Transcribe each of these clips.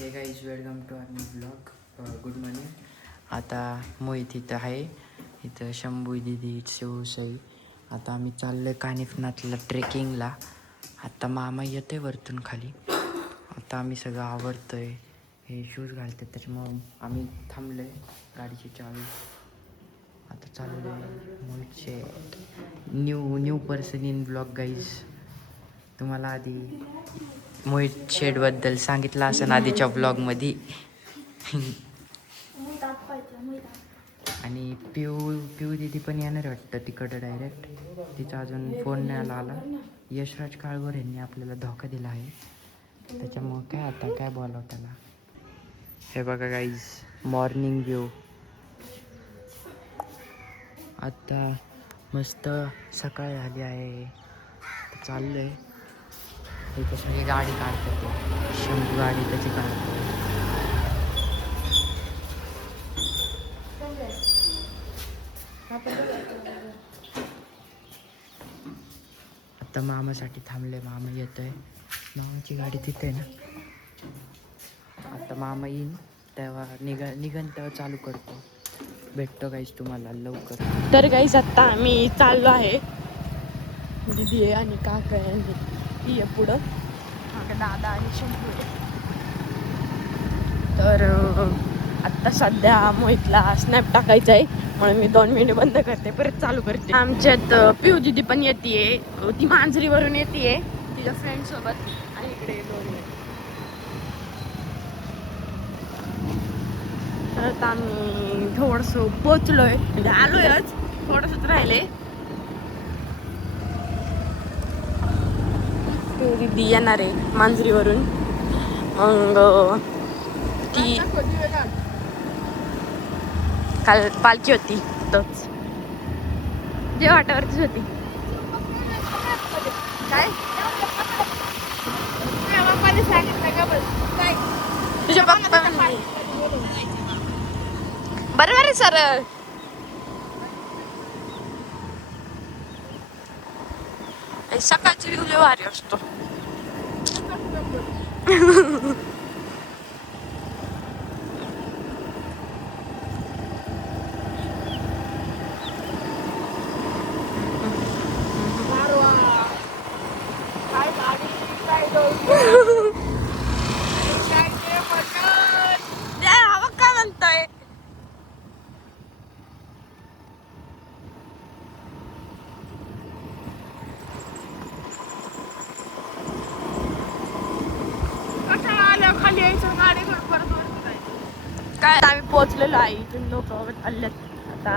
हे guys welcome to our new blog. Good morning. आता मोहित इथं आहे, इथं शंभू दिदी शिवसई. आता आम्ही चाललो आहे कानिफनाथला ट्रेकिंगला. आता मामा येते वरतून खाली. आता आम्ही सगळं आवरतो आहे, हे शूज घालतात त्याच्यामुळं आम्ही थांबलो आहे. गाडीची चावी आता चाललो आहे मोहितचे new person in blog guys. तुम्हाला आधी मोहित शेडबद्दल सांगितलं असं आधीच्या ब्लॉगमध्ये. आणि पिऊ दिदी पण येणार वाटतं तिकडं डायरेक्ट. तिचा अजून फोन नाही आला. यशराज काळवर यांनी आपल्याला धोका दिला आहे, त्याच्यामुळं काय आता काय बोलावं त्याला. हे बघा गाईज, मॉर्निंग व्यू. आता मस्त सकाळ झाली आहे, चाललं आहे. इथे सगळी गाडी काढते, ते शंभू गाडी त्याची काढतो. आता मामासाठी थांबले, मामा येतोय. मामाची गाडी तिथे आहे ना. आता मामा येईन तेव्हा निघन तेव्हा चालू करतो. भेटतो गाईस तुम्हाला लवकर. तर गाईस आत्ता आम्ही चाललो आहे. दीदी आहे आणि काका आहे आणि ती आहे पुढं, दादा आणि शंभू आहे. तर आत्ता सध्या मोहितला स्नॅप टाकायचा आहे, म्हणून मी 2 मिनिट बंद करते, परत चालू करते. आमच्यात पिऊ दीदी पण येते, ती मांजरीवरून येते तिच्या फ्रेंड सोबत. आणि इकडे 2 तर आता आम्ही थोडंसं पोचलोय, म्हणजे आलोयच, थोडंसंच राहिले. दीदी येणार आहे मांजरीवरून. मग ती काल पालखी होती तोच जे वाटावरतीच होती. काय तुझ्या पप्पा बरोबर आहे सर. सकाळची व्ह्यू भारी असतो. हवा काय म्हणताय. खाली यायचं गाडी परत काय. आम्ही पोहोचलेलो आहे, इथून लोक आल्यात. आता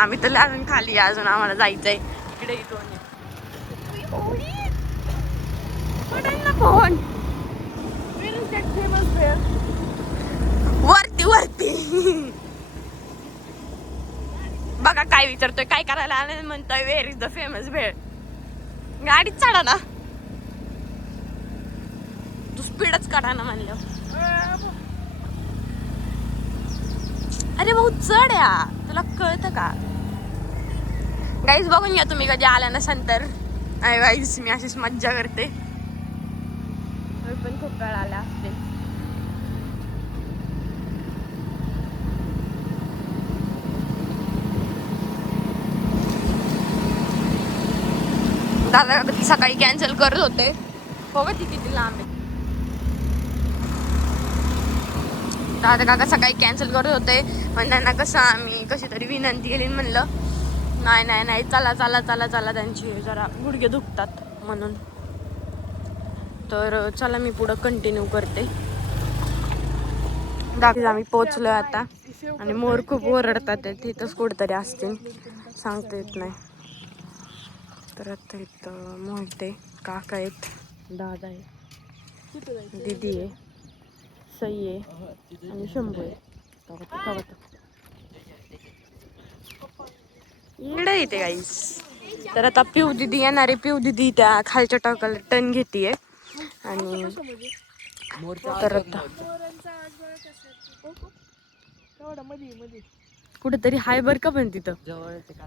आम्ही तर अजून खाली, अजून आम्हाला जायचंय इकडे. फोन वरती वरती बघा काय विचारतोय, काय करायला आले म्हणतोय वेअर इज द फेमस भेळ. गाडीत चढा ना, तू स्पीडच काढा ना म्हणलं. अरे भाऊ चढ या, तुला कळतं का. गाईस बघून घ्या तुम्ही कधी आल्या नसेल तर. अरे गाईस मी अशीच मज्जा करते, मी पण खूप वेळ आल्या असते. दादा सकाळी कॅन्सल करत होते, हो ती किती लांब आहे. दादा काका सकाळी कॅन्सल करत होते, पण त्यांना कसं आम्ही कशी तरी विनंती केली, म्हणलं नाही नाही नाही चला चला चला चला, त्यांची जरा गुडघे दुखतात म्हणून. तर चला मी पुढं कंटिन्यू करते. आम्ही पोहोचलोय आता, आणि मोर खूप ओरडतात, तिथंच कुठतरी असतील, सांगता येत नाही. तर आता इथं मोहित आहे, काका आहेत, दादा आहे, दीदी आहे, सई आहे आणि शंभू आहे. इकडे येते गाईस. तर आता पिऊ दिदी येणार आहे. पिऊ दिदी त्या खालच्या टाकाला टर्न घेतीये. आणि तर आता कुठेतरी हाय बर का, पण तिथं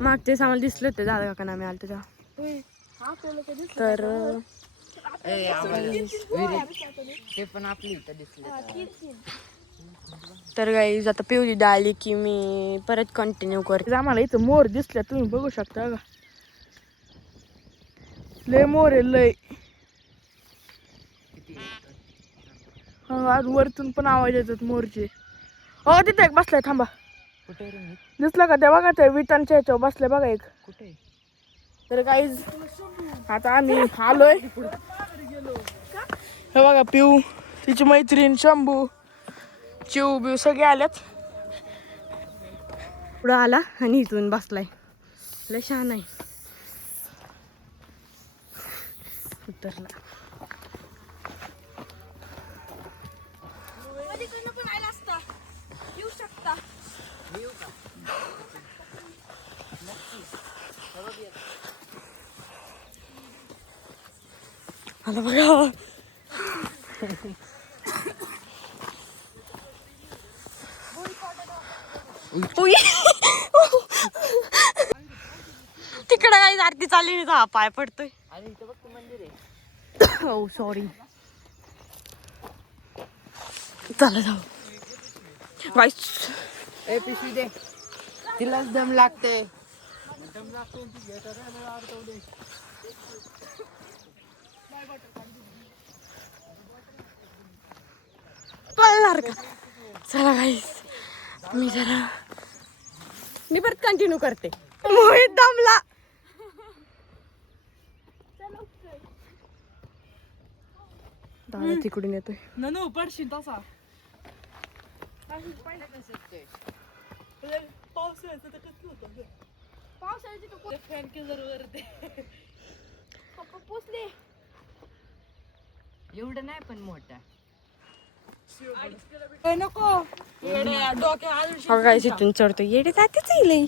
मागचे आम्हाला दिसले होते दादा काका आम्ही आलो तेव्हा. तर ते पण आपली इथं दिसले. तर गाईज आता पिऊ दिदा आली की मी परत कंटिन्यू करते. आम्हाला इथं मोर दिसल्या, तुम्ही बघू शकता का. लय मोर आहे लय. आज वरतून पण आवाज येतात मोरचे. हो तिथे एक बसलाय, थांबा. कुठे रे मी? दिसला का त्या बघा, त्या विटांच्या ह्याच्यावर बसलाय बघा एक. कुठे? तर गाईज आता आम्ही आलोय. हे बघा पिऊ, तिची मैत्रीण शंभू, चिऊ बिऊ सगळे आल्यात. पुढं आला आणि इथून बसलाय. लय छान आहे. उतरला. आला बघा. तिकडे काही आरती चालली नाही, हा पाय पडतोय. आणि इथं बघ मंदिर आहे. हो सॉरी. चला जाऊ. ए पिशवी दे, तिलाच दम लागते. पळणार का. चला गाईस, मी परत कंटिन्यू करते. मोहित दमला. दादा तिकडून येतोय. ननू पडशील तसा. पावसाळ्याचं तर कसलं होतं. पावसाळ्याची तर फॅन केलं वरते. पप्पा पोचले. एवढं नाही पण मोठा. नको डोक्या हा काय इथून चढतो. येडे जातेच येईल.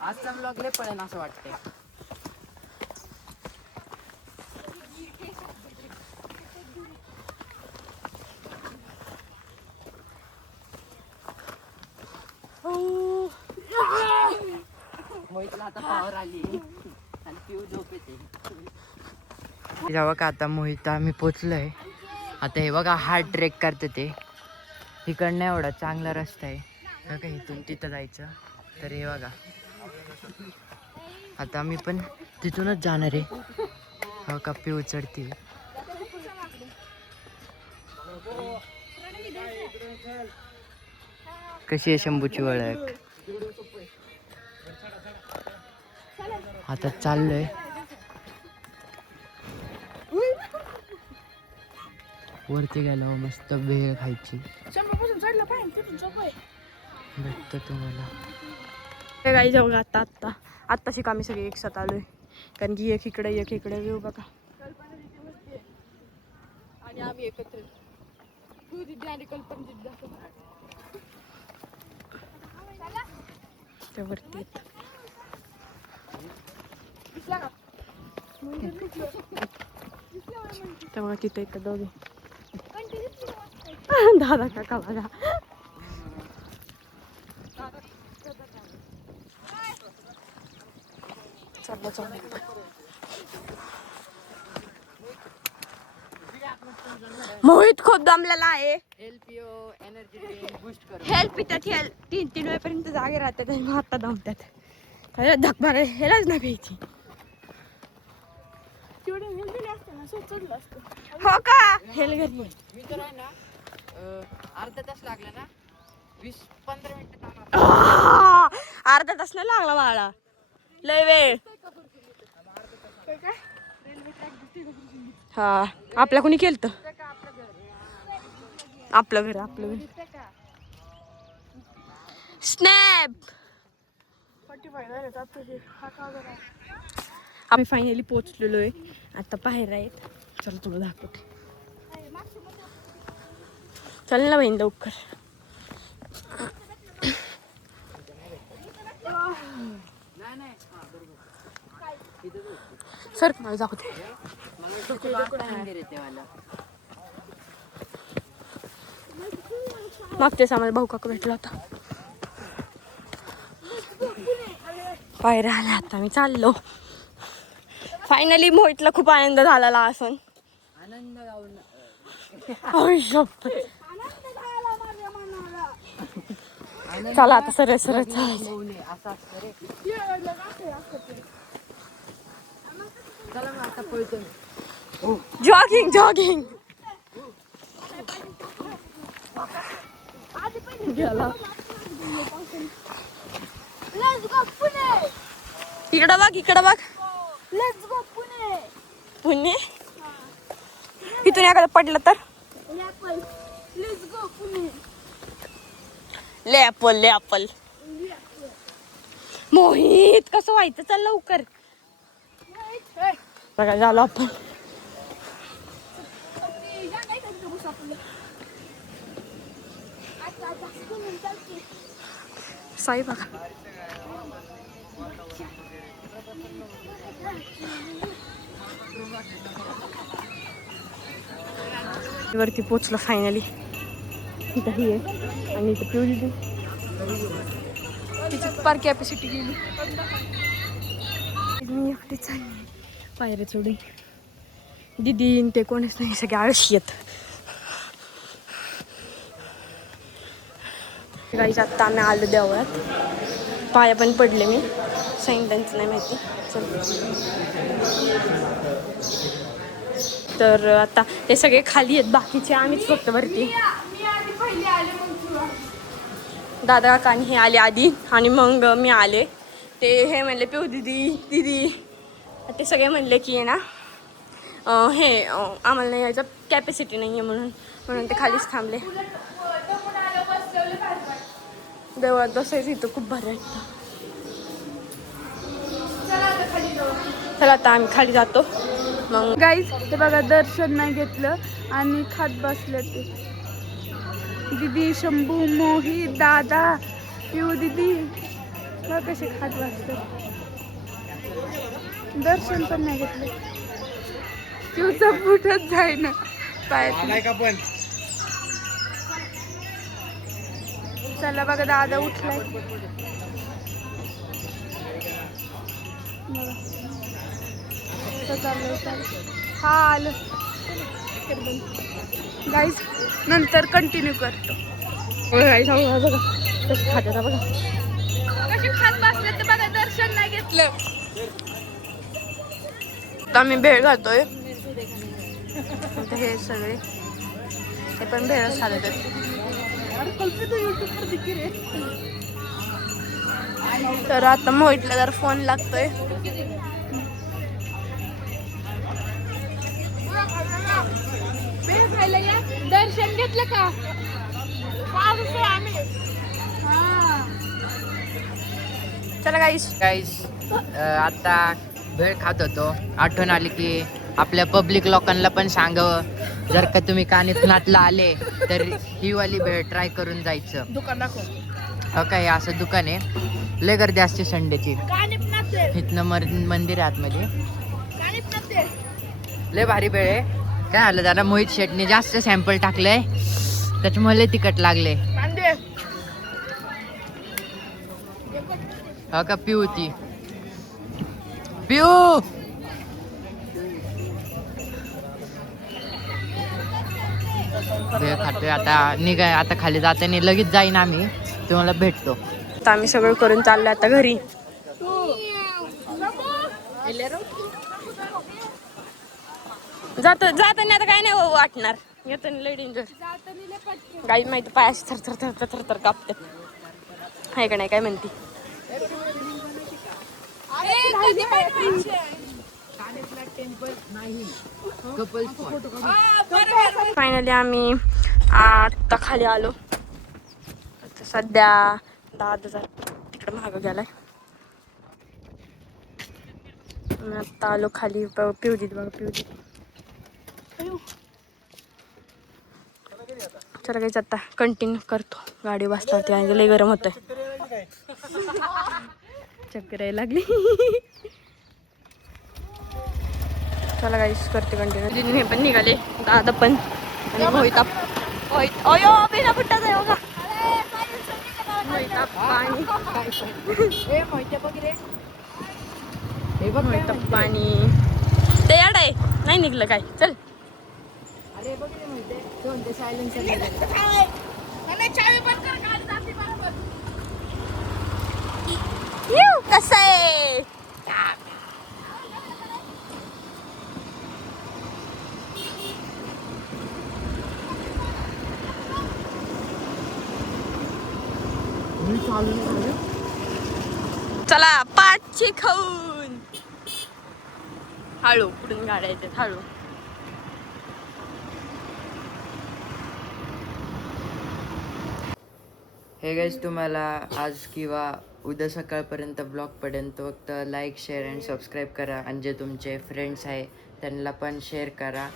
आजचा ब्लॉग लय पडेल असं वाटतंय. मोहितला आता पावर आली आणि पिऊ झोप येते. जेव्हा का आता मोहित आम्ही पोचलोय. आता हे बघा हा ट्रेक करते ते. इकडनं एवढा चांगला रस्ता आहे बघा, इथून तिथं जायचं. तर हे बघा आता आम्ही पण तिथूनच जाणार आहे. हो का पिऊ चढते. कशी आहे शंभूची ओळख. आता चाललोय. वरती गेल्यावर मस्त भेळ खायची चढला पाहिजे तिथून सोपं भेटतं तुम्हाला. गाई जाऊ आता आत्ताशी आम्ही सगळे एकसाथ आलोय. कारण की एक इकडे येऊ बघा. आणि आम्ही एकत्र तू दिदी आणि कल्पना त्यावरती येत. तर बघा तिथे येतं दोघे. दादा काका बघा. चाललं मोहित खूप दमलेला आहे. एलपीओ एनर्जी ड्रिंक बूस्ट करू. हेल्प पितात. 3 वेळपर्यंत जागे राहतात आणि मग आता दमतात. धक मारे हेलाच नाही प्यायची. तेवढे हेल्दी असते ना, सो चढलं असतं. हो का. हेल घरी मी तर आहे ना अर्धा तास लागला ना, 20-15 मिनिटं. अर्धा तास नाही लागला बाळा, लय वेळ. हा आपल्या कोणी केलं. आपलं घर स्नॅप. आम्ही फायनली पोहोचलेलो आहे. आता बाहेर आहेत. चल तुला दाखवते. चल ना बहीण लवकर. सर मला जाऊ दे. मागच्याच आम्हाला भाऊ काका भेटला होता. बाहेर आला आता मी चाललो. फायनली मोहितला खूप आनंद झालेला असून आनंद गाऊन चला आता सरळ सरळ चालायचं. असं असतं रे. चला मग आता पळतो मी. जॉगिंग जॉगिंग गेला. इकडं बघ इकडं बघ. पुणे इथून एखादं पडलं तर ले ॲपल मोहित कसं व्हायचं चल लवकर. बघा झालो आपण. साई बघा वरती पोचलो फायनली. इथं ही आहे आणि इथं पिऊ दिली तिची पार कॅपॅसिटी गेली. मी एकटीच आहे पायऱ्या चढून. दिदी ते कोणीच नाही सगळे आळशी आहेत. गाईच आत्ता आम्ही आलो देवळात. पाया पण पडले मी. साईन त्यांचं नाही माहिती. तर आता ते सगळे खाली आहेत बाकीचे आम्हीच फक्त वरती. दादा काका हे आले आधी आणि मग मी आले. ते हे म्हणले पिऊ दीदी दीदी ते सगळे म्हणले की आहे ना हे आम्हाला नाही यायचं कॅपॅसिटी नाही आहे म्हणून ते खालीच थांबले. देवळात बसायचं इथं खूप भारी वाटतं. चला आता आम्ही खाली जातो. मग गाईज हे बघा दर्शन नाही घेतलं आणि खात बसले ते. दीदी शंभू मोहित दादा पिऊ दीदी बघ कसे खात बसले. दर्शन पण नाही घेतलं. पिऊचा फुटत जाईना पायात. चला बघा दादा उठलाय. हा आलं गाईज नंतर कंटिन्यू करतो. गाईस बघा कसं खात्यात बघा. कशी खात बसले तर बघा दर्शन नाही घेतलं. आता आम्ही भेळ घालतोय. हे सगळे हे पण भेळच खात आहेत. तर आता मोहितला जर फोन लागतोय. दर्शन घेतलं का? चला गाईस आता भेळ खात होतो. आठवण आली की आपल्या पब्लिक लोकांना पण सांगावं जर का तुम्ही कानिफनाथला आले तर ही वाली भेळ ट्राय करून जायचं. दुकान दाखव. हो काय असं दुकान आहे. लय गर्दी असते संडेची. इथनं मंदिर आहे आतमध्ये. लय भारी भेळ आहे. काय झालं जरा मोहित शेटने जास्त सॅम्पल टाकलंय त्याच्यामुळे लय तिखट लागले. हो का पिऊ ती पिऊ भेळ खातोय. आता निघाय आता खाली जाताना लगेच जाईन आम्ही तुम्हाला भेटतो. आता आम्ही सगळं करून चाललो आता घरी. जाताना आता काय नाही वाटणार. येताना लय डेंजर. गाई माहिती पायाशी थर थर थर थर थर कापते. आहे का नाही काय म्हणती. फायनली आम्ही आता खाली आलो. आता सध्या 10,000 तिकडे महाग गेलाय. आता आलो खाली. पिऊ देत बघा पिऊ देत. चला काहीच आता कंटिन्यू करतो. गाडी बसतात आणि लय गरम होतंय. चक्कर यायला लागली. चला काहीच करते कंटिन्यू. हे पण निघाले दादा पण आणि मोहित अयो बिना फुट्टाच आहे बघा. मोहित पाणी निघलं काय चल अरे बघ रे म्हणते तो म्हणते सायलेन्सर कसं आहे चला पाचशे खाऊन हळू पुढून गाड्या येतात हळू हे गाईज तुम्हाला आज किंवा उद्या सकाळपर्यंत ब्लॉग पडेल तो फक्त लाईक शेअर अँड सबस्क्राईब करा आणि जे तुमचे फ्रेंड्स आहे त्यांना पण शेअर करा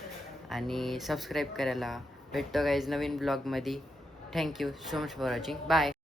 आणि सबस्क्राईब करायला भेटतो गाईज नवीन ब्लॉगमध्ये thank you so much for watching bye